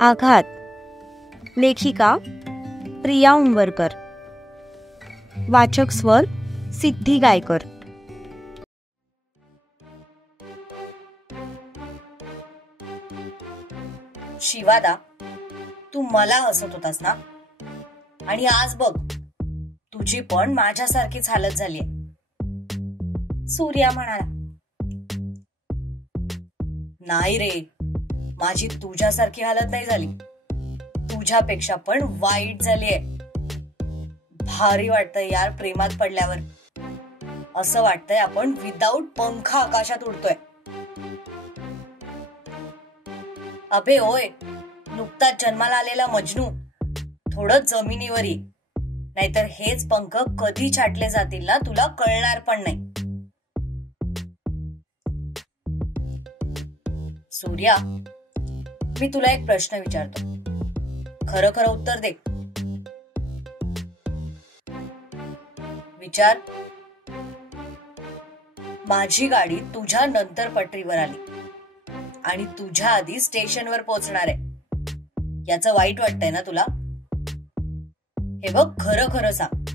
आघात. लेखिका प्रिया उंबरकर. वाचक स्वर सिद्धी गायकर. शिवादा, तू मला हसत होतास ना, आणि आज बघ तुझी पण माझ्यासारखीच हालत झालीय. सूर्या म्हणाला. नाही रे, माझी तुझ्यासारखी हालत नाही झाली, तुझ्यापेक्षा पण वाईट झालीय. भारी वाटतंय यार प्रेमात पडल्यावर. असं वाटतंय आपण विदाऊट पंख आकाशात उडतोय. अबे ओय, नुकताच जन्माला आलेला मजनू, थोडं जमिनीवर ये, नाहीतर हेच पंख कधी छाटले जातील ना तुला कळणार पण नाही. सूर्या, मी तुला एक प्रश्न विचारतो, खरं खरं उत्तर दे. विचार. माझी गाडी तुझ्या नंतर पटरीवर आली आणि तुझ्या आधी स्टेशनवर पोहोचणार आहे. याचं वाईट वाटतंय ना तुला? हे बघ, खरं खरं सांग,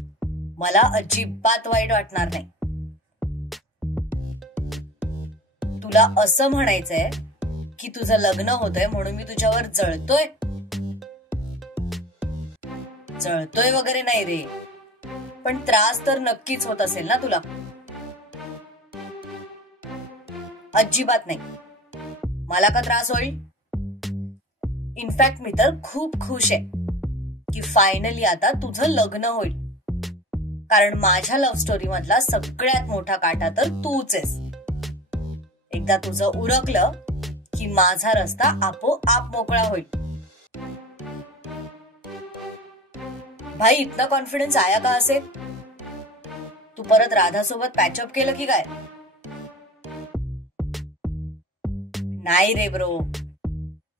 मला अजिबात वाईट वाटणार नाही. तुला असं म्हणायचंय की तुझं लग्न होतंय म्हणून मी तुझ्यावर जळतोय? जळतोय वगैरे नाही रे, पण त्रास तर नक्कीच होत असेल ना तुला? अजिबात नाही. मला का त्रास होईल? इनफॅक्ट मी तर खूप खुश आहे की फायनली आता तुझं लग्न होईल, कारण माझ्या लव्ह स्टोरी मधला सगळ्यात मोठा काटा तर तूच आहेस. एकदा तुझं उरकलं की माझा रस्ता आपोआप मोकळा होईल. भाई, इतना कॉन्फिडन्स आया कहां से? तू परत राधा सोबत पॅचअप केलं की काय? नाही रे ब्रो,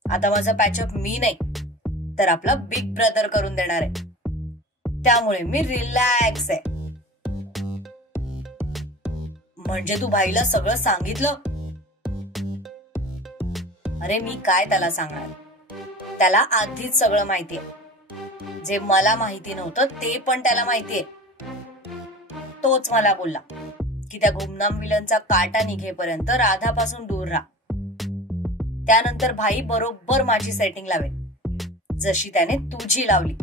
आता माझा पॅचअप मी नाही तर आपला बिग ब्रदर करून देणार आहे, त्यामुळे मी रिलॅक्स आहे. म्हणजे तू भाईला सगळं सांगितलं? अरे मी काय त्याला सांगणार, त्याला आधीच सगळं माहितीये. जे मला माहिती नव्हतं ते पण त्याला माहितीये. तोच मला बोलला की त्या गुमनाम विलनचा काटा निघेपर्यंत राधापासून दूर राहा. त्यानंतर भाई बरोबर माझी सेटिंग लावेल, जशी त्याने तुझी लावली.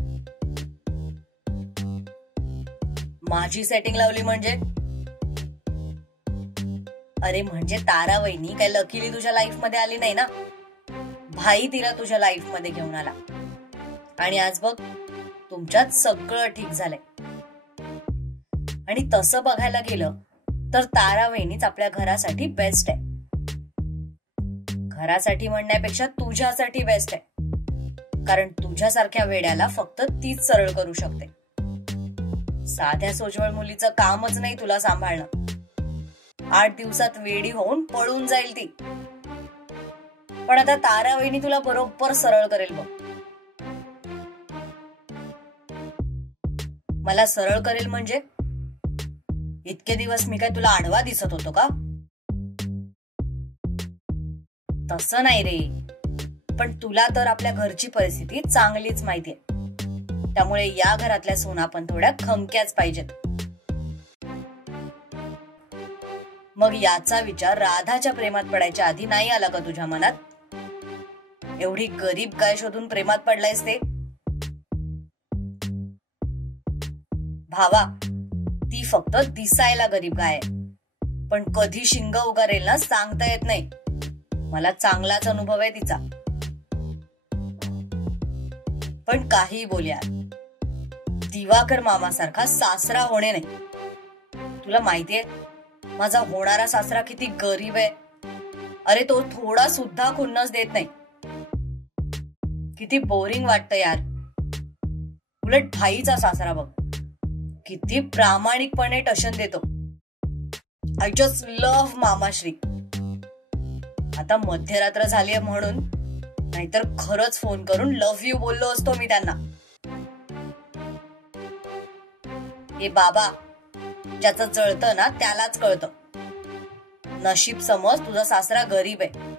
माझी सेटिंग लावली म्हणजे? अरे म्हणजे तारा वहिनी काय लकीली तुझ्या लाईफ मध्ये आली नाही ना, भाई तिला तुझ्या लाईफ मध्ये घेऊन आला. आणि आज बघ तुमच्यात सगळं ठीक झालंय. आणि तसं बघायला गेलं तर तारा वहिनीच आपल्या घरासाठी बेस्ट आहे. घरासाठी म्हणण्यापेक्षा तुझ्यासाठी बेस्ट आहे, कारण तुझ्यासारख्या वेड्याला फक्त तीच सरळ करू शकते. साध्या सोजवळ मुलीचं कामच नाही तुला सांभाळणं. 8 दिवसात वेडी होऊन पळून जाईल ती. पण आता तारा वहिनी तुला बरोबर सरळ करेल बघ. मला सरळ करेल म्हणजे? इतके दिवस मी काय तुला आडवा दिसत होतो का? तसं नाही रे, पण तुला तर आपल्या घरची परिस्थिती चांगलीच माहितीये, त्यामुळे या घरातल्या सुना पण थोड्या खमक्याच पाहिजेत. मग याचा विचार राधाच्या प्रेमात पडायच्या आधी नाही आला का तुझ्या मनात? एवढी गरीब काय शोधून प्रेमात पडलायस ते? भावा, ती फक्त दिसायला गरीब गाय आहे, पण कधी शिंग उगारेल ना सांगता येत नाही. मला चांगलाच अनुभव आहे तिचा. पण काही बोल्या, दिवाकर मामासारखा सासरा होणे नाही. तुला माहितीये माझा होणारा सासरा किती गरीब आहे? अरे तो थोडा सुद्धा खुन्नस देत नाही. किती बोरिंग वाटतं यार. उलट भाईचा सासरा बघ, किती प्रामाणिकपणे टशन देतो. आय जस्ट लव्ह मामाश्री. आता मध्यरात्र झालीये म्हणून, नाहीतर खरंच फोन करून लव्ह यू बोललो असतो मी त्यांना. हे बाबा, ज्याचं जळतं ना त्यालाच कळतं. नशीब समज तुझा सासरा गरीब आहे.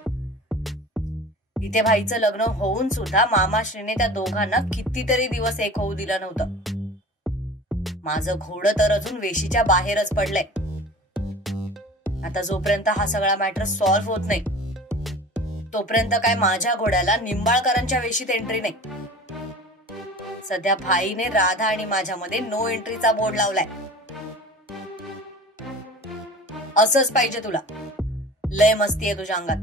इथे भाईचं लग्न होऊन सुद्धा मामाश्रीने त्या दोघांना कितीतरी दिवस एक होऊ दिलं नव्हतं. माझं घोडं तर अजून वेशीच्या बाहेरच पडलंय. आता जोपर्यंत हा सगळा मॅटर सॉल्व्ह होत नाही तोपर्यंत काय माझ्या घोड्याला निंबाळकरांच्या वेशीत एंट्री नाही. सध्या भाईने राधा आणि माझ्यामध्ये नो एंट्रीचा बोर्ड लावलाय. असंच पाहिजे तुला. लय मस्ती आहे तुझ्या अंगात.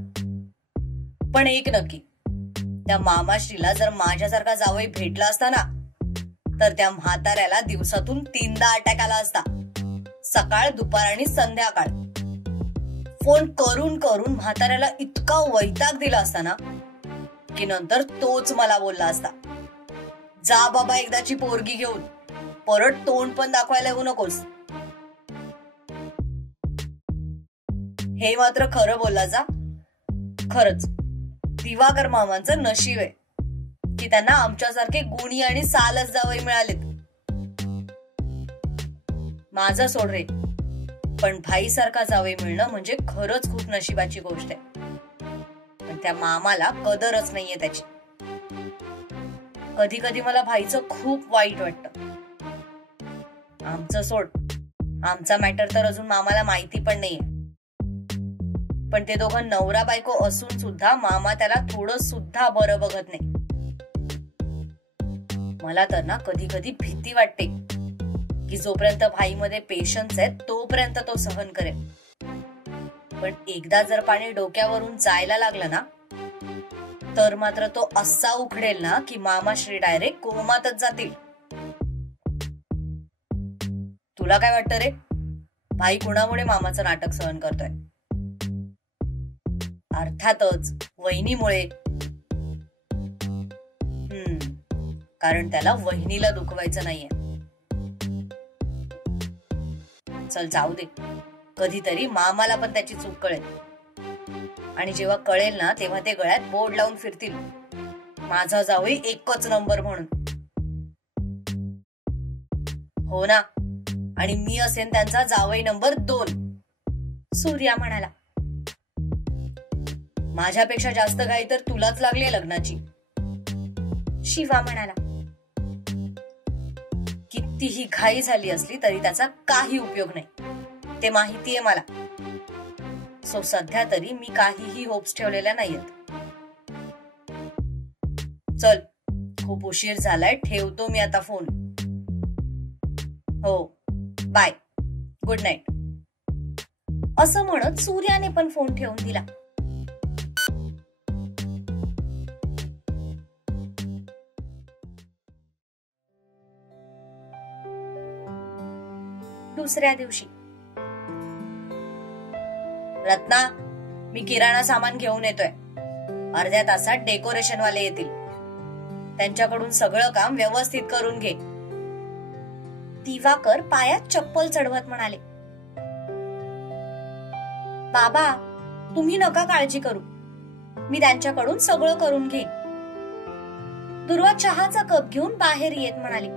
पण एक नक्की, त्या मामाश्रीला जर माझ्यासारखा जावई भेटला असता ना तर त्या म्हाताऱ्याला दिवसातून 3दा अटॅक आला असता. सकाळ, दुपार आणि संध्याकाळ. फोन करून करून म्हाताऱ्याला इतका वैताग दिला असता ना की नंतर तोच मला बोलला असता, जा बाबा एकदाची पोरगी घेऊन, परत तोंड पण दाखवायला येऊ नकोस. हे मात्र खरं बोलला जा. खरंच दिवाकर मामांचं नशीब आहे की त्यांना आमच्यासारखे गुणी आणि सालच जावई मिळालेत. माझं सोड रे, पण भाई सारखा जावई मिळणं म्हणजे खरंच खूप नशिबाची गोष्ट आहे. पण त्या मामाला कदरच नाहीये त्याची. कधी कधी मला भाईचं खूप वाईट वाटतं. आमचं सोड, आमचा मॅटर तर अजून मामाला माहिती पण नाहीये. पण ते दोघं नवरा बायको असून सुद्धा मामा त्याला थोडं सुद्धा बरं बघत नाही. मला तर ना कधी कधी भीती वाटते की जोपर्यंत भाईमध्ये पेशन्स आहे तोपर्यंत तो सहन करेल. पण एकदा जर पाणी डोक्यावरून जायला लागलं ना तर मात्र तो असा उखडेल ना की मामाश्री डायरेक्ट कोमातच जातील. तुला काय वाटतं रे, भाई कुणामुळे मामाचं नाटक सहन करतोय? अर्थातच वहिनीमुळे. कारण त्याला वहिनीला दुखवायचं नाहीये. चल जाऊ दे, कधीतरी मामाला पण त्याची चूक कळेल. आणि जेव्हा कळेल ना तेव्हा ते गळ्यात बोर्ड लावून फिरतील, माझा जावई एकच नंबर म्हणून. हो ना, आणि मी असेन त्यांचा जावई नंबर 2. सूर्या म्हणाला. माझ्यापेक्षा जास्त घाई तर तुलाच लागली लग्नाची. शिवा म्हणाला. कितीही घाई झाली असली तरी त्याचा काही उपयोग नाही, ते माहितीये मला. सो सध्या तरी मी काहीही होप्स ठेवलेल्या नाहीयेत. चल, खूप उशीर झालाय, ठेवतो मी आता फोन. हो, बाय, गुड नाईट. असं म्हणत सूर्याने पण फोन ठेवून दिला. दुसऱ्या दिवशी. रत्ना, मी किराणा सामान घेऊन येतोय. अर्ध्या तासात डेकोरेशन वाले येतील. त्यांच्याकडून सगळं काम व्यवस्थित करून घे. दिवाकर पायात चप्पल चढवत म्हणाले. बाबा, तुम्ही नका काळजी करू, मी त्यांच्याकडून सगळं करून घेईन. दुर्वा चहाचा कप घेऊन बाहेर येत म्हणाली.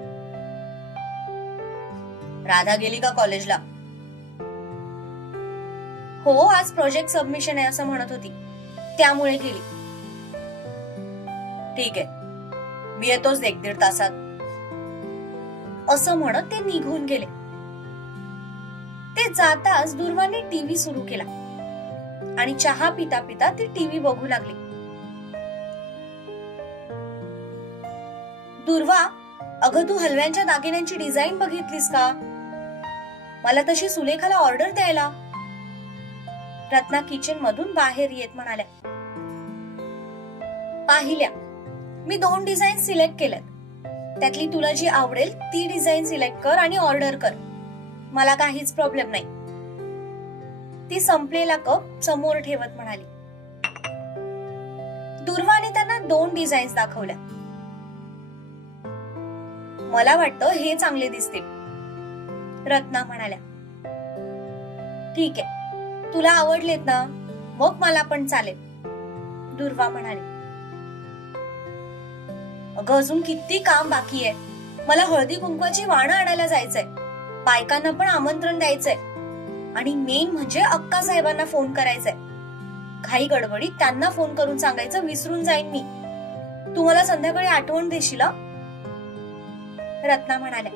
राधा गेली का कॉलेजला? हो, आज प्रोजेक्ट सबमिशन आहे असं म्हणत होती, त्यामुळे गेली. ठीक आहे, मी येतोच 1-1.5 तासात. असं म्हणत ते निघून गेले. ते जाताच दुर्वाने टीव्ही सुरू केला आणि चहा पिता पिता ती टीव्ही बघू लागली. दुर्वा, अगं तू हलव्यांच्या दागिन्यांची डिझाईन बघितलीस का? मला तशी सुलेखाला ऑर्डर द्यायला. रत्ना किचन मधून बाहेर येत म्हणाल्या. पाहिल्या, मी 2 डिझाईन सिलेक्ट केल्यात. त्यातली तुला जी आवडेल ती डिझाईन सिलेक्ट कर आणि ऑर्डर कर. मला काहीच प्रॉब्लेम नाही. ती संपलेला कप समोर ठेवत म्हणाली. दुर्वाने त्यांना 2 डिझाईन्स दाखवल्या. मला वाटतं हे चांगले दिसतील, रत्ना म्हणाल्या. ठीक आहे, तुला आवडलेत ना, मग मला पण चालेल, दुर्वा म्हणाली. अगं अजून किती काम बाकी आहे. मला हळदी कुंकवाची वाणं आणायला जायचंय, बायकांना पण आमंत्रण द्यायचंय आणि मेन म्हणजे अक्का साहेबांना फोन करायचंय. घाई गडबडीत त्यांना फोन करून सांगायचं विसरून जाईन मी. तू मला संध्याकाळी आठवण देशील? रत्ना म्हणाल्या.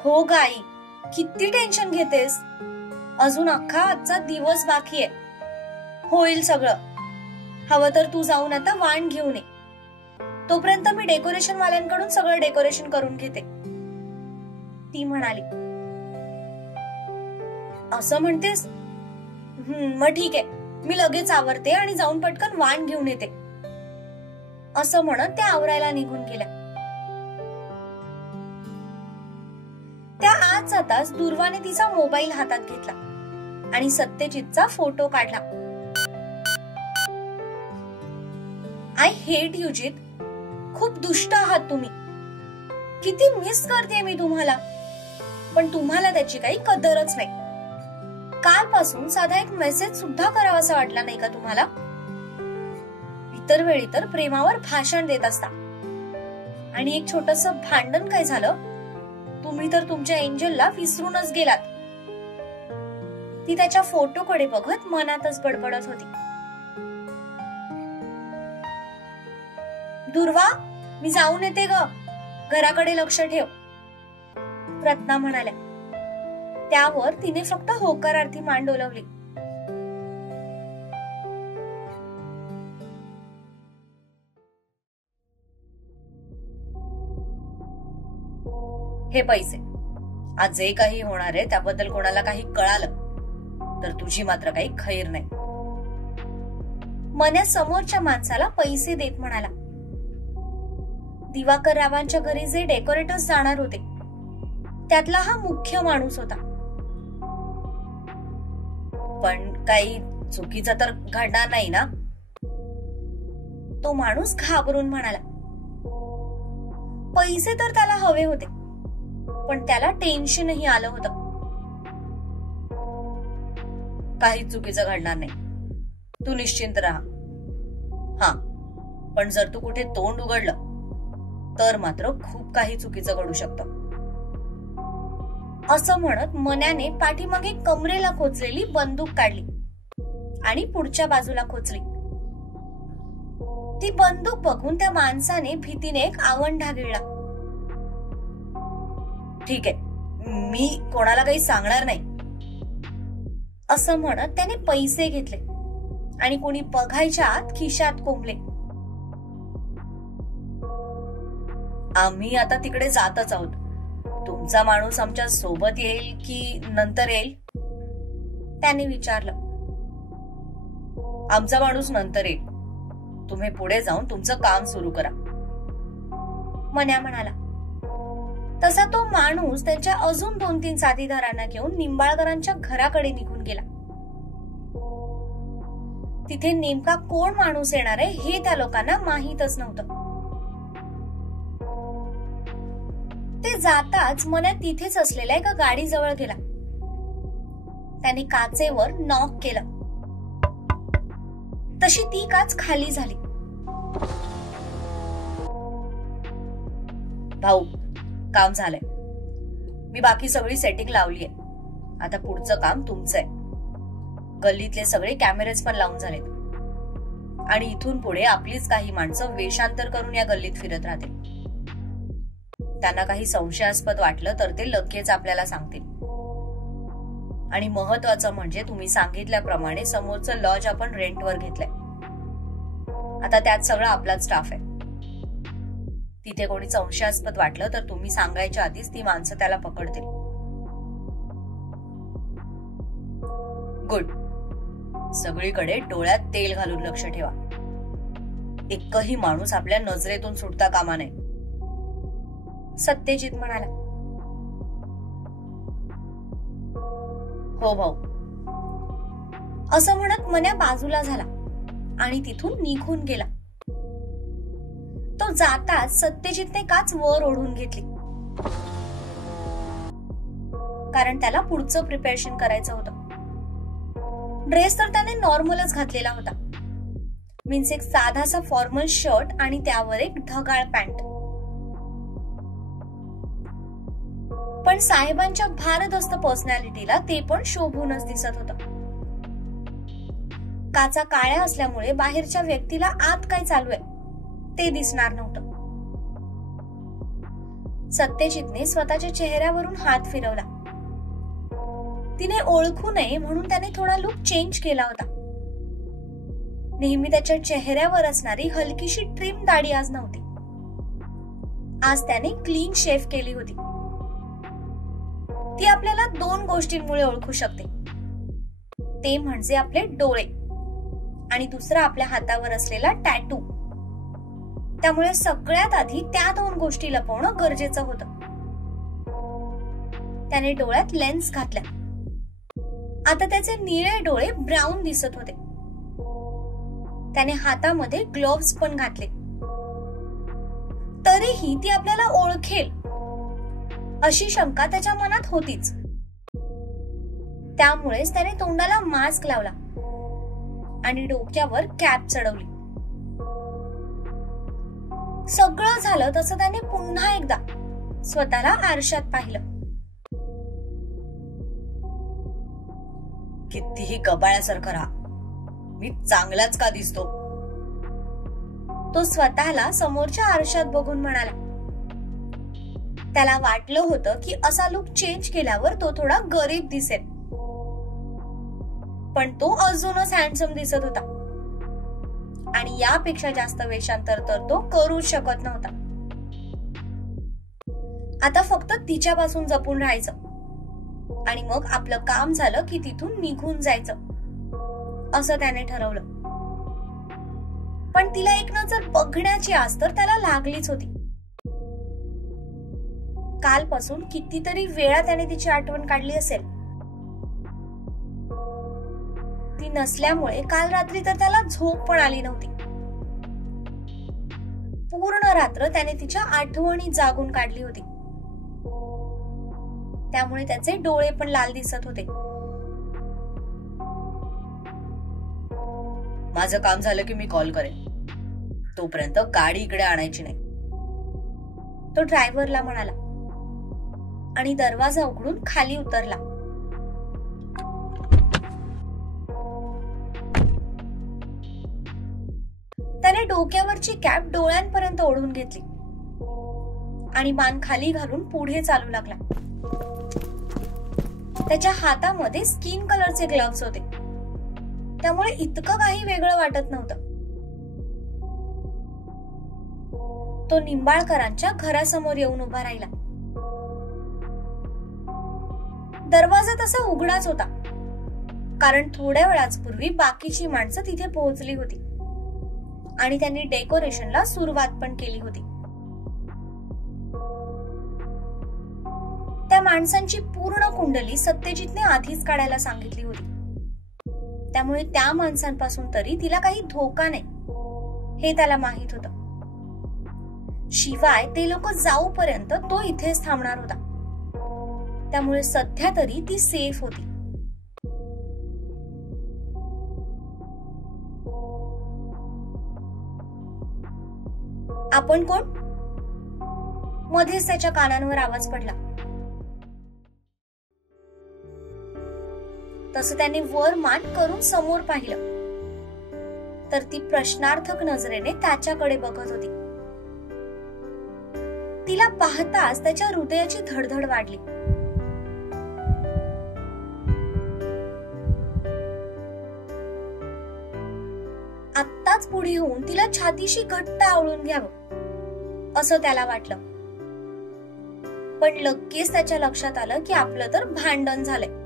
हो ग आई, किती टेन्शन घेतेस? अजून अख्खा आजचा दिवस बाकी आहे. होईल सगळं. हवं तर तू जाऊन आता वाण घेऊन ये. तोपर्यंत मी डेकोरेशन वाल्यांकडून सगळं डेकोरेशन करून घेते, ती म्हणाली. असं म्हणतेस? मग ठीक आहे, मी लगेच आवरते आणि जाऊन पटकन वाण घेऊन येते, असं म्हणत त्या आवरायला निघून गेल्या. त्या आत जाताच दुर्वाने तिचा मोबाईल हातात घेतला आणि सत्यजितचा फोटो काढला. आय हेट यू जित, खूप दुष्ट आहात तुम्ही. किती मिस करते मी तुम्हाला, पण तुम्हाला त्याची काही कदरच नाही. कालपासून साधा एक मेसेज सुद्धा करावासा वाटला नाही का तुम्हाला? इतर वेळी तर प्रेमावर भाषण देत असता, आणि एक छोटस भांडण काय झालं, तुम्ही तर तुमच्या एंजलला विसरूनच गेलात. ती त्याच्या फोटोकडे बघत मनातच बडबडत होती. दुर्वा, मी जाऊन येते ग, घराकडे लक्ष ठेव, रत्ना म्हणाल्या. त्यावर तिने फक्त होकारार्थी मान डोलवली. हे पैसे, आज जे काही होणार आहे त्याबद्दल कोणाला काही कळालं तर तुझी मात्र काही खैर नाही. मन्या समोरच्या माणसाला पैसे देत म्हणाला. दिवाकर रावांच्या घरी जे डेकोरेटर्स जाणार होते त्यातला हा मुख्य माणूस होता. पण काही चुकीचं तर घडणार नाही ना? तो माणूस घाबरून म्हणाला. पैसे तर त्याला हवे होते, पण त्याला टेन्शनही आलं होतं. काही चुकीचं घडणार नाही, तू निश्चिंत राहा. हा, पण जर तू कुठे तोंड उघडलं तर मात्र खूप काही चुकीचं घडू शकतं, असं म्हणत मन्याने पाठीमागे कमरेला खोचलेली बंदूक काढली आणि पुढच्या बाजूला खोचली. ती बंदूक बघून त्या माणसाने भीतीने एक आवंढा गिळला. ठीक आहे, मी कोणाला काही सांगणार नाही, असं म्हणत त्याने पैसे घेतले आणि कोणी बघायच्या आत खिशात कोंबले. आम्ही आता तिकडे जातच आहोत. तुमचा माणूस आमच्या सोबत येईल की नंतर येईल? त्याने विचारलं. आमचा माणूस नंतर येईल, तुम्ही पुढे जाऊन तुमचं काम सुरू करा, मन्या म्हणाला. तसा तो माणूस त्यांच्या अजून 2-3 साथीदारांना घेऊन निंबाळकरांच्या घराकडे निघून गेला. तिथे नेमका कोण माणूस येणार आहे हे त्या लोकांना माहीतच नव्हतं. ते जाताच मन्या तिथेच असलेल्या एका गाडीजवळ गेला. त्याने काचेवर नॉक केलं. तशी ती काच खाली झाली. भाऊ, काम झालंय. मी बाकी सगळी सेटिंग लावलीये. आता पुढचं काम तुमचं आहे. गल्लीतले सगळे कॅमेरेज पण लावून झालेत आणि इथून पुढे आपलीच काही माणसं वेषांतर करून या गल्लीत फिरत राहतील. त्यांना काही संशयास्पद वाटलं तर ते लगेच आपल्याला सांगतील. आणि महत्वाचं म्हणजे तुम्ही सांगितल्याप्रमाणे समोरचं लॉज आपण रेंटवर घेतलंय. आता त्यात सगळा आपलाच स्टाफ आहे. तिथे कोणी संशयास्पद वाटलं तर तुम्ही सांगायच्या आधीच ती माणसं त्याला पकडतील. गुड. सगळीकडे डोळ्यात तेल घालून लक्ष ठेवा. एकही माणूस आपल्या नजरेतून सुटता कामा नये, सत्यजित म्हणाला. हो भाऊ, असं म्हणत मन्या बाजूला झाला आणि तिथून निघून गेला. तो जाताच सत्यजितने काच वर ओढून घेतली, कारण त्याला पुढचं प्रिपरेशन करायचं होतं. ड्रेस तर त्याने नॉर्मलच घातलेला होता. मीन्स एक साधासा फॉर्मल शर्ट आणि त्यावर एक ढगाळ पॅन्ट. पण साहेबांच्या भारदस्त पर्सनॅलिटीला ते पण शोभूनच दिसत होतं. काचा काळ्या असल्यामुळे बाहेरच्या व्यक्तीला आत काय चालू आहे ते दिसणार नव्हतं. सत्यजितने स्वतःच्या चेहऱ्यावरून हात फिरवला. तिने ओळखू नये म्हणून त्याने थोडा लुक चेंज केला होता. नेहमी त्याच्या चेहऱ्यावर असणारी हलकीशी ट्रिम दाढी आज नव्हती. आज त्याने क्लीन शेव केली होती. ती आपल्याला 2 गोष्टींमुळे ओळखू शकते. ते म्हणजे आपले डोळे आणि दुसरा आपल्या हातावर असलेला टॅटू. त्यामुळे सगळ्यात आधी त्या 2 गोष्टी लपवणं गरजेचं होतं. त्याने डोळ्यात लेन्स घातल्या. आता त्याचे निळे डोळे ब्राऊन दिसत होते. त्याने हातामध्ये ग्लोव्स पण घातले. तरीही ती आपल्याला ओळखेल अशी शंका त्याच्या मनात होतीच. त्यामुळेच त्याने तोंडाला मास्क लावला आणि डोक्यावर कॅप चढवली. सगळं झालं तसं त्याने पुन्हा एकदा स्वतःला आरशात पाहिलं. कितीही गबाळ्यासारखं राहा, मी चांगलाच का दिसतो, तो स्वतःला समोरच्या आरशात बघून म्हणाला. त्याला वाटलं होतं की असा लुक चेंज केल्यावर तो थोडा गरीब दिसेल, पण तो अजूनच हँडसम दिसत होता आणि यापेक्षा जास्त वेषांतर तर तो करू शकत नव्हता. आता फक्त तिच्यापासून जपून राहायचं आणि मग आपलं काम झालं की तिथून निघून जायचं असं त्याने ठरवलं. पण तिला एक नजर बघण्याची आस तर त्याला लागलीच होती. कालपासून कितीतरी वेळा त्याने तिची आठवण काढली असेल. ती नसल्यामुळे काल रात्री तर त्याला झोप पण आली नव्हती. पूर्ण रात्र त्याने तिच्या आठवणी जागून काढली होती. त्यामुळे त्याचे डोळे पण लाल दिसत होते. माझं काम झालं की मी कॉल करेन, तोपर्यंत गाडी इकडे आणायची नाही, तो ड्रायव्हरला म्हणाला आणि दरवाजा उघडून खाली उतरला. त्याने डोक्यावरची कॅप डोळ्यांपर्यंत ओढून घेतली आणि मान खाली घालून पुढे चालू लागला. त्याच्या हातामध्ये स्किन कलरचे ग्लोव्स होते, त्यामुळे इतकं काही वेगळं वाटत नव्हतं. तो निंबाळकरांच्या घरासमोर येऊन उभा राहिला. दरवाजा तसा उघडाच होता, कारण थोड्या वेळाच पूर्वी बाकीची माणसं तिथे पोहोचली होती आणि त्यांनी डेकोरेशनला सुरुवात पण केली होती. त्या माणसांची पूर्ण कुंडली सत्यजितने आधीच काढायला सांगितली होती. त्यामुळे त्या माणसांपासून तरी तिला काही धोका नाही हे त्याला माहित होतं. शिवाय ते लोक जाऊपर्यंत तो इथेच थांबणार होता. त्यामुळे सध्या तरी ती सेफ होती. आपण कोण? मध्येच त्याच्या कानांवर आवाज पडला. तसं त्याने वर मान करून समोर पाहिलं तर ती प्रश्नार्थक नजरेने त्याच्याकडे बघत होती. तिला पाहताच त्याच्या हृदयाची धडधड वाढली. आत्ताच पुढे होऊन तिला छातीशी घट्ट आवळून घ्यावं असं त्याला वाटलं. पण लगेच त्याच्या लक्षात आलं की आपलं तर भांडण झालंय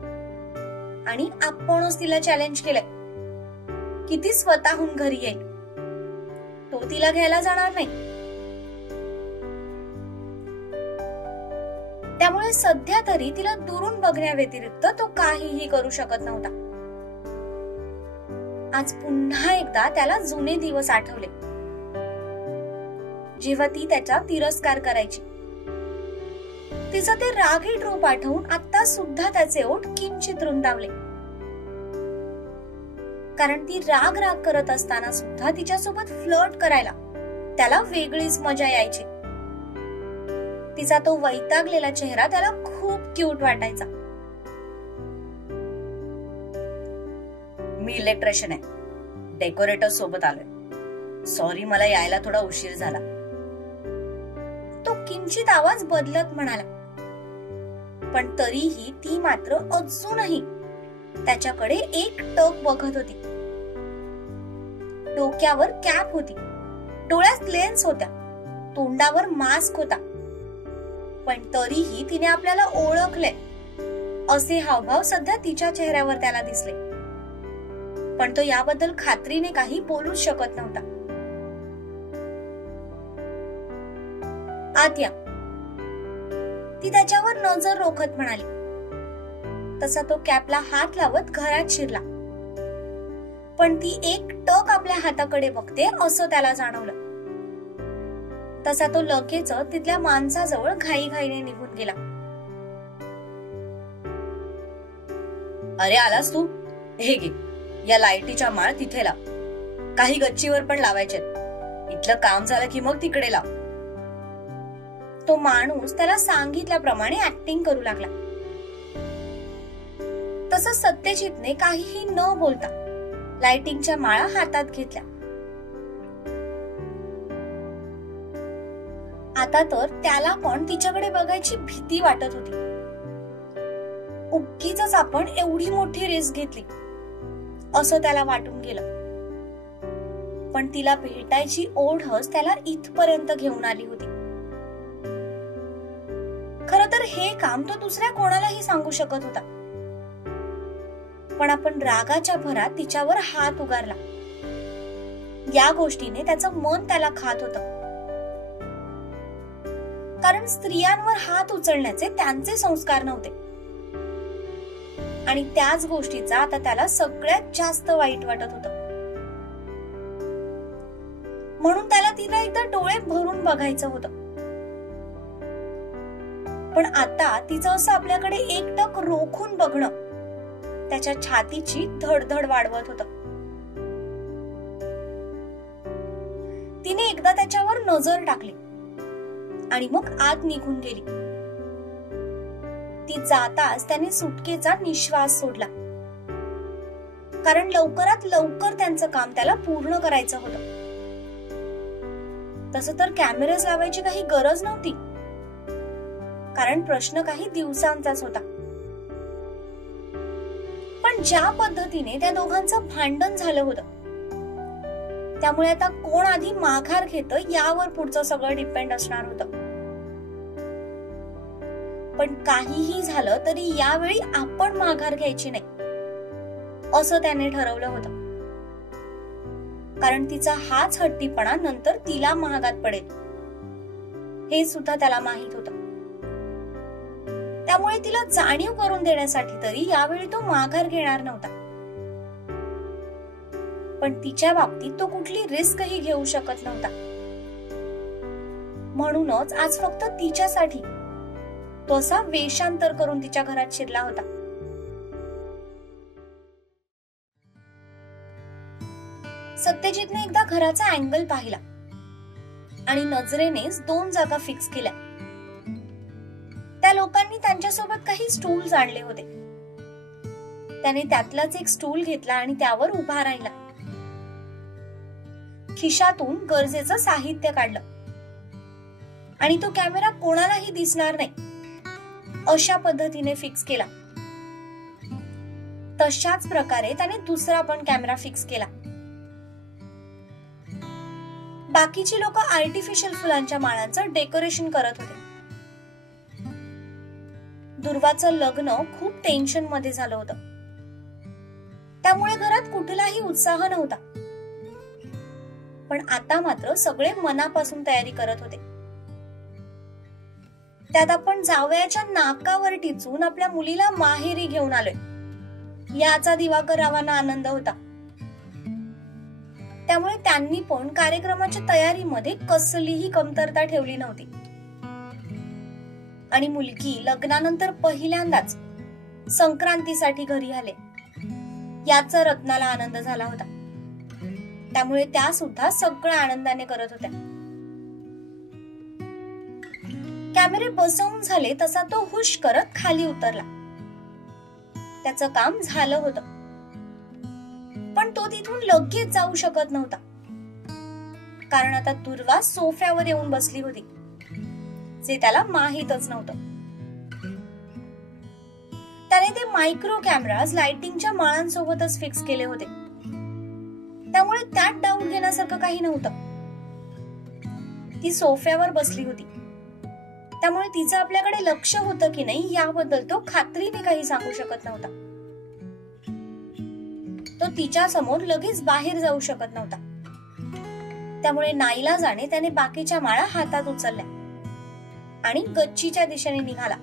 आणि आपणच तिला चॅलेंज केलंय की ती स्वतःहून घरी येईल. तो तिला घ्यायला जाणार नाही. त्यामुळे सध्या तरी तिला दुरून बघण्याव्यतिरिक्त तो काहीही करू शकत नव्हता. आज पुन्हा एकदा त्याला जुने दिवस आठवले, जेव्हा ती त्याचा तिरस्कार करायची. तिचं ते रागीट रूप आठवून आता सुद्धा त्याचे ओठ किंचित रुंदावले. कारण ती राग राग करत असताना सुद्धा तिच्यासोबत फ्लर्ट करायला त्याला वेगळीच मजा यायची. तिचा तो वैतागलेला चेहरा त्याला खूप क्यूट वाटायचा. मी इलेक्ट्रिशियन आहे, डेकोरेटर सोबत आलोय. सॉरी, मला यायला थोडा उशीर झाला. तो किंचित आवाज बदलत म्हणाला. पण तरीही ती मात्र अजूनही त्याच्याकडे एकटक बघत होती. डोक्यावर कॅप होती, डोळ्यात लेन्स होत्या, तोंडावर मास्क होता. पण तरीही तिने आपल्याला ओळखले असे हावभाव सध्या तिच्या चेहऱ्यावर त्याला दिसले. पण तो याबद्दल खात्रीने काही बोलूच शकत नव्हता. आत या, ती त्याच्यावर नजर रोखत म्हणाली. तसा तो कॅपला हात लावत घरात शिरला. पण ती एकटक आपल्या हाताकडे बघते असं त्याला जाणवलं. तसा तो लगेच तिथल्या माणसाजवळ घाईघाईने निघून गेला. अरे आलास तू? हे घे, या लाईटीच्या माळ तिथे लाव. काही गच्चीवर पण लावायचे. इथलं काम झालं की मग तिकडे लाव. तो माणूस त्याला सांगितल्याप्रमाणे ऍक्टिंग करू लागला. तसं सत्यजितने काहीही न बोलता लाइटिंगच्या माळा हातात घेतल्या. आता तर त्याला पण तिच्याकडे बघायची भीती वाटत होती. उगीच आपण एवढी मोठी रिस्क घेतली असं त्याला वाटून गेलं. पण तिला भेटायची ओढच त्याला इथपर्यंत घेऊन आली होती. खर तर हे काम तो दुसऱ्या कोणालाही सांगू शकत होता. पण आपण रागाच्या भरात तिच्यावर हात उगारला. या गोष्टीने त्याचं मन त्याला खात होतं. कारण स्त्रियांवर हात उचलण्याचे त्यांचे संस्कार नव्हते. आणि त्याच गोष्टीचा आता त्याला सगळ्यात जास्त वाईट वाटत होतं. म्हणून त्याला तिला एकदा डोळे भरून बघायचं होतं. पण आता तिचं असं आपल्याकडे एकटक रोखून बघणं त्याच्या छातीची धडधड वाढवत होतं. तिने एकदा त्याच्यावर नजर टाकली आणि मग आत निघून गेली. ती जाताच त्याने सुटकेचा निश्वास सोडला. कारण लवकरात लवकर त्यांचं काम त्याला पूर्ण करायचं होतं. तसं तर कॅमेराज लावायची काही गरज नव्हती. कारण प्रश्न काही दिवसांचाच होता. पण ज्या पद्धतीने त्या दोघांचं भांडण झालं होतं त्यामुळे आता कोण आधी माघार घेतं यावर पुढचं सगळं डिपेंड असणार होतं. पण काहीही झालं तरी यावेळी आपण माघार घ्यायची नाही असं त्याने ठरवलं होतं. कारण तिचा हाच हट्टीपणा नंतर तिला महागात पडेल हे सुद्धा त्याला माहित होतं. त्यामुळे तिला जाणीव करून देण्यासाठी तरी यावेळी तो माघार घेणार नव्हता. पण तिच्या बाबतीत तो कुठली रिस्कही घेऊ शकत नव्हता. म्हणूनच आज फक्त तिच्यासाठी तो असा वेषांतर करून तिच्या घरात शिरला होता. सत्यजितने एकदा घराचा अँगल पाहिला आणि नजरेनेच 2 जागा फिक्स केल्या. त्या लोकांनी त्यांच्यासोबत काही स्टूल्स आणले होते. त्याने त्यातलाच एक स्टूल घेतला आणि त्यावर उभा राहिला. खिशातून गरजेचं साहित्य काढलं आणि तो कॅमेरा कोणालाही दिसणार नाही अशा पद्धतीने फिक्स केला. तशाच प्रकारे त्याने दुसरा पण कॅमेरा फिक्स केला. बाकीची लोक आर्टिफिशियल फुलांच्या माळांचं डेकोरेशन करत होते. दुर्वाचं लग्न खूप टेन्शन मध्ये झालं होतं. त्यामुळे घरात कुठलाही उत्साह नव्हता. पण आता मात्र सगळे मनापासून तयारी करत होते. त्यात आपण जावयाच्या नाकावर टिचून आपल्या मुलीला माहेरी घेऊन आलोय याचा दिवाकर रावांना आनंद होता. त्यामुळे त्यांनी पण कार्यक्रमाच्या तयारीमध्ये कसलीही कमतरता ठेवली नव्हती. आणि मुलगी लग्नानंतर पहिल्यांदाच संक्रांतीसाठी घरी आले याचा रत्नाला आनंद झाला होता. त्यामुळे त्या सुद्धा सगळ्या आनंदाने करत होत्या. कॅमेरे बसवून झाले तसा तो हुश करत खाली उतरला. त्याचं काम झालं होतं. पण पण तो तिथून लगेच जाऊ शकत नव्हता, कारण आता दुर्वा सोफ्यावर येऊन बसली होती, जे त्याला माहीतच नव्हतं. त्याने ते मायक्रो कॅमेराज लाइटिंगच्या माळांसोबतच फिक्स केले होते, त्यामुळे त्यात डाऊट घेण्यासारखं काही नव्हतं. ती सोफ्यावर बसली होती, त्यामुळे तिचं आपल्याकडे लक्ष होतं की नाही याबद्दल तो खात्रीने काही सांगू शकत नव्हता. तो तिच्या समोर लगेच बाहेर जाऊ शकत नव्हता, त्यामुळे नाईलाजाने त्याने बाकीच्या माळा हातात उचलल्या आणि गच्चीच्या दिशेने निघाला.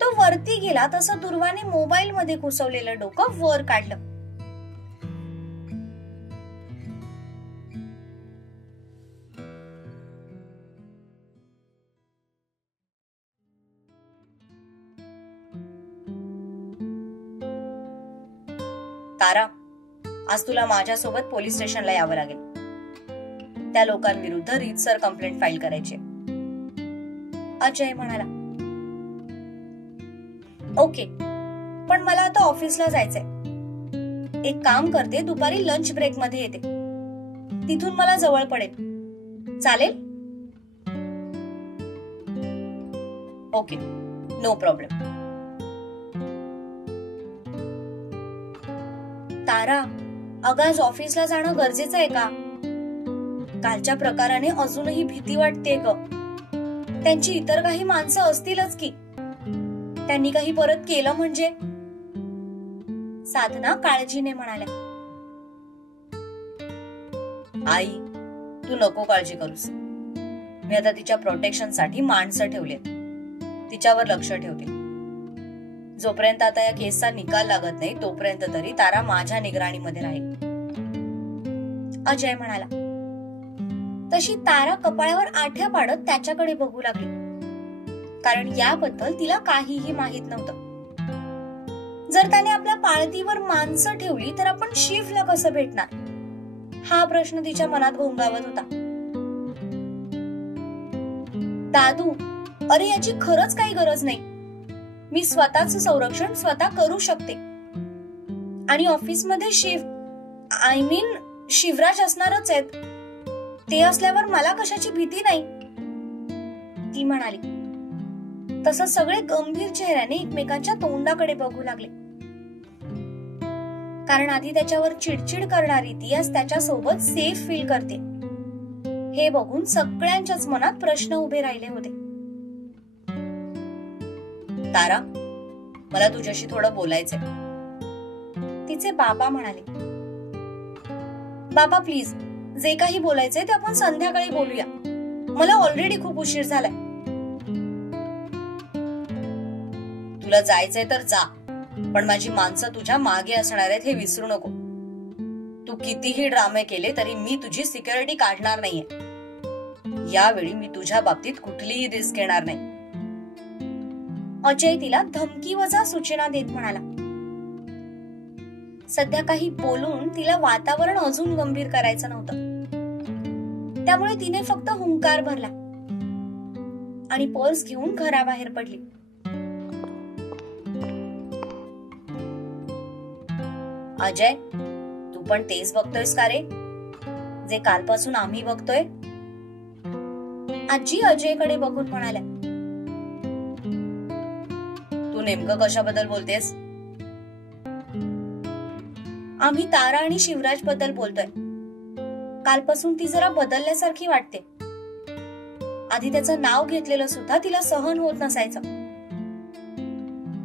तो वरती गेला तसं दुर्वाने मोबाईल मध्ये घुसवलेलं डोकं वर काढलं. तारा, आज तुला माझ्यासोबत पोलीस स्टेशनला यावं लागेल. त्या लोकांविरुद्ध रीतसर कंप्लेंट फाईल करायची. अजय म्हणाला. ओके, पण मला आता ऑफिसला जायचंय. एक काम करते, दुपारी लंच ब्रेक मध्ये येते, तिथून मला जवळ पडेल. चालेल? Okay, no problem. तारा, अगं आज ऑफिसला जाणं गरजेचं आहे का? कालच्या प्रकाराने अजूनही भीती वाटते ग. त्यांची इतर काही माणसं असतीलच की, त्यांनी काही परत केलं म्हणजे? साधना काळजीने म्हणाल्या. आई, तू नको काळजी करूस. मी आता तिच्या प्रोटेक्शन साठी माणसं ठेवली, तिच्यावर लक्ष ठेवते. जोपर्यंत आता या केसचा निकाल लागत नाही तोपर्यंत तरी तारा माझ्या निगराणीमध्ये राहील. अजय म्हणाला. तशी तारा कपाळावर आठ्या पाडत त्याच्याकडे बघू लागली, कारण याबद्दल तिला काहीही माहित नव्हतं. जर त्याने आपल्या पाळतीवर माणसं ठेवली तर आपण शिवला कसं भेटणार, हा प्रश्न तिच्या मनात घोंगावत होता. दादू, अरे याची खरंच काही गरज नाही. मी स्वतःच संरक्षण स्वतः करू शकते. आणि ऑफिसमध्ये शिवराज असणारच आहेत. ते असल्यावर मला कशाची भीती नाही, ती म्हणाली. तसं सगळे गंभीर चेहऱ्याने एकमेकांच्या तोंडाकडे बघू लागले, कारण आधी त्याच्यावर चिडचिड करणारी ती आज त्याच्या सोबत सेफ फील करते हे बघून सगळ्यांच्याच मनात प्रश्न उभे राहिले होते. तारा, मला तुझ्याशी थोडं बोलायचंय, तिचे बाबा म्हणाले. बाबा प्लीज, जे काही बोलायचंय ते आपण संध्याकाळी बोलूया. मला ऑलरेडी खूप उशीर झालाय. तुला जायचंय तर जा, पण माझी माणसं तुझ्या मागे असणार आहेत हे विसरू नको. तू कितीही ड्रामे केले तरी मी तुझी सिक्युरिटी काढणार नाहीये. यावेळी मी तुझ्या बाबतीत कुठलीही रिस्क घेणार नाही. अजय तिला धमकी वजा सूचना देत म्हणाला. सध्या काही बोलून तिला वातावरण अजून गंभीर करायचं नव्हतं, त्यामुळे तिने फक्त हुंकार भरला आणि पर्स घेऊन घराबाहेर पडली. अजय, तू पण तेच बघतोयस का रे, जे कालपासून आम्ही बघतोय? आजी अजयकडे बघून म्हणाल्या. तू नेमकं कशाबद्दल बोलतेस? आम्ही तारा आणि शिवराज बद्दल बोलतोय. कालपासून ती जरा बदलल्यासारखी वाटते. आधी त्याचं नाव घेतलेलं सुद्धा तिला सहन होत नसायचं,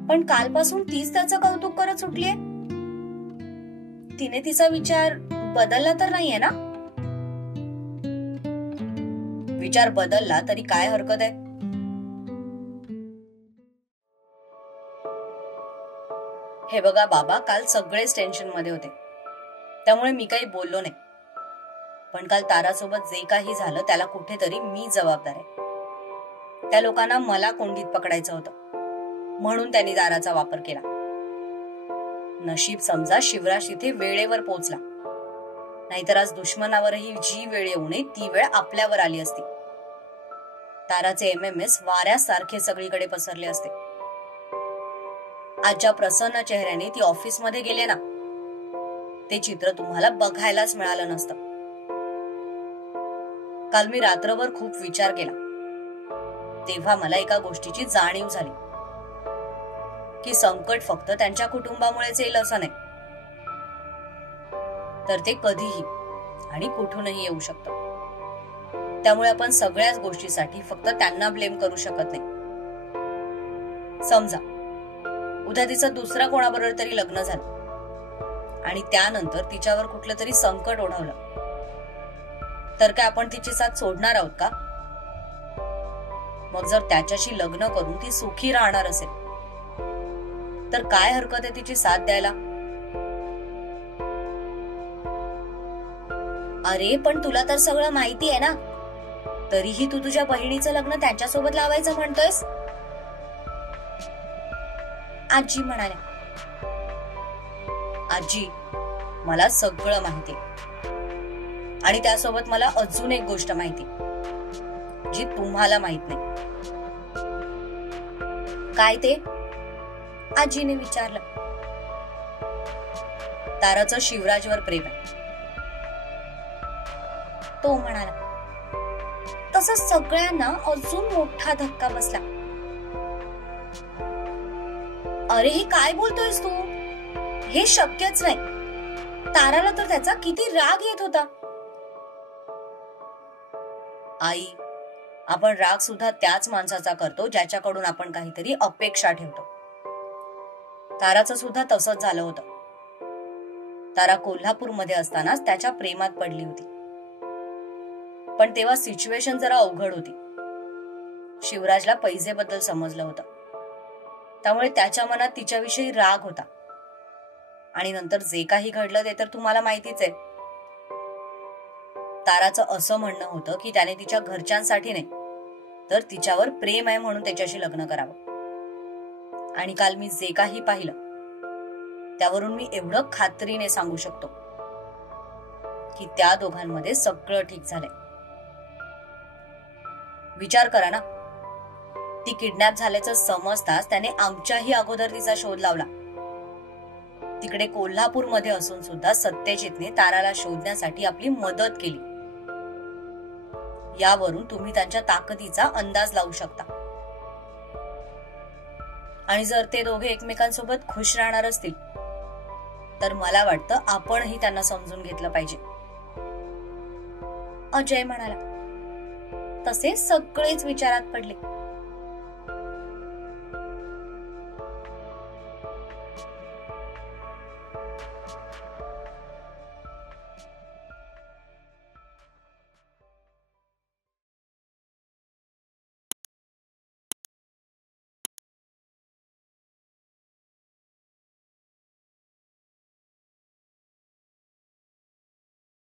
पण कालपासून तीच त्याचं कौतुक करत सुटलीये. तिने तिचा विचार बदलला तर नाहीये ना? विचार बदलला तरी काय हरकत आहे? हे बघा बाबा, काल सगळेच टेन्शन मध्ये होते, त्यामुळे मी काही बोललो नाही. पण काल तारासोबत जे काही झालं त्याला कुठेतरी मी जबाबदार आहे. त्या लोकांना मला कोंडीत पकडायचं होतं, म्हणून त्यांनी दाराचा वापर केला. नशीब समजा शिवराज तिथे वेळेवर पोहोचला, नाहीतर आज दुश्मनावरही जी वेळ येऊ नये ती वेळ आपल्यावर आली असती. ताराचे MMS वाऱ्यासारखे सगळीकडे पसरले असते. आज ज्या प्रसन्न चेहऱ्याने ती ऑफिसमध्ये गेले ना, ते चित्र तुम्हाला बघायलाच मिळालं नसतं. काल मी रात्रभर खूप विचार केला. तेव्हा मला एका गोष्टीची जाणीव झाली की संकट फक्त त्यांच्या कुटुंबामुळेच येईल असं नाही, तर ते कधीही आणि कुठूनही येऊ शकतं. त्यामुळे आपण सगळ्याच गोष्टीसाठी फक्त त्यांना ब्लेम करू शकत नाही. समजा उद्या तिचं दुसरा कोणाबरोबर तरी लग्न झालं आणि त्यानंतर तिच्यावर कुठलं तरी संकट ओढवलं, तर काय आपण तिची साथ सोडणार आहोत का? मग जर त्याच्याशी लग्न करून ती सुखी राहणार असेल तर काय हरकत आहे तिची साथ द्यायला? अरे पण तुला तर सगळं माहिती आहे ना, तरीही तू तुझ्या बहिणीचं लग्न त्यांच्यासोबत लावायचं म्हणतोयस, आजी म्हणाल्या. आजी, मला सगळं माहिती आणि त्यासोबत मला अजून एक गोष्ट माहिती जी तुम्हाला माहित नाही. काय ते? आजीने विचारलं. ताराचं शिवराजवर प्रेम आहे, तो म्हणाला. तसं सगळ्यांना अजून मोठा धक्का बसला. अरे हे काय बोलतोयस तू? हे शक्यच नाही. ताराला तर त्याचा किती राग येत होता. आई, आपण राग सुद्धा त्याच माणसाचा करतो ज्याच्याकडून आपण काहीतरी अपेक्षा ठेवतो. ताराचं सुद्धा तसंच झालं होतं. तारा कोल्हापूरमध्ये असतानाच त्याच्या प्रेमात पडली होती, पण तेव्हा सिच्युएशन जरा अवघड होती. शिवराजला पैजेबद्दल समजलं होतं, त्यामुळे त्याच्या मनात तिच्याविषयी राग होता. आणि नंतर जे काही घडलं ते तर तुम्हाला माहितीच आहे. ताराचं असं म्हणणं होतं की त्याने तिच्या घरच्यांसाठी नाही तर तिच्यावर प्रेम आहे म्हणून त्याच्याशी लग्न करावं. आणि काल मी जे काही पाहिलं त्यावरून मी एवढं खात्रीने सांगू शकतो की त्या दोघांमध्ये सगळं ठीक झालंय. विचार करा ना, ती किडनॅप झाल्याचं समजताच त्याने आमच्याही अगोदर तिचा शोध लावला. तिकडे कोल्हापूरमध्ये असून सुद्धा सत्यजितने ताराला शोधण्यासाठी आपली मदत केली. यावरून तुम्ही त्यांच्या ताकदीचा अंदाज लावू शकता. आणि जर ते दोघे एकमेकांसोबत खुश राहणार असतील तर मला वाटतं आपणही त्यांना समजून घेतलं पाहिजे, अजय म्हणाला. तसे सगळेच विचारात पडले.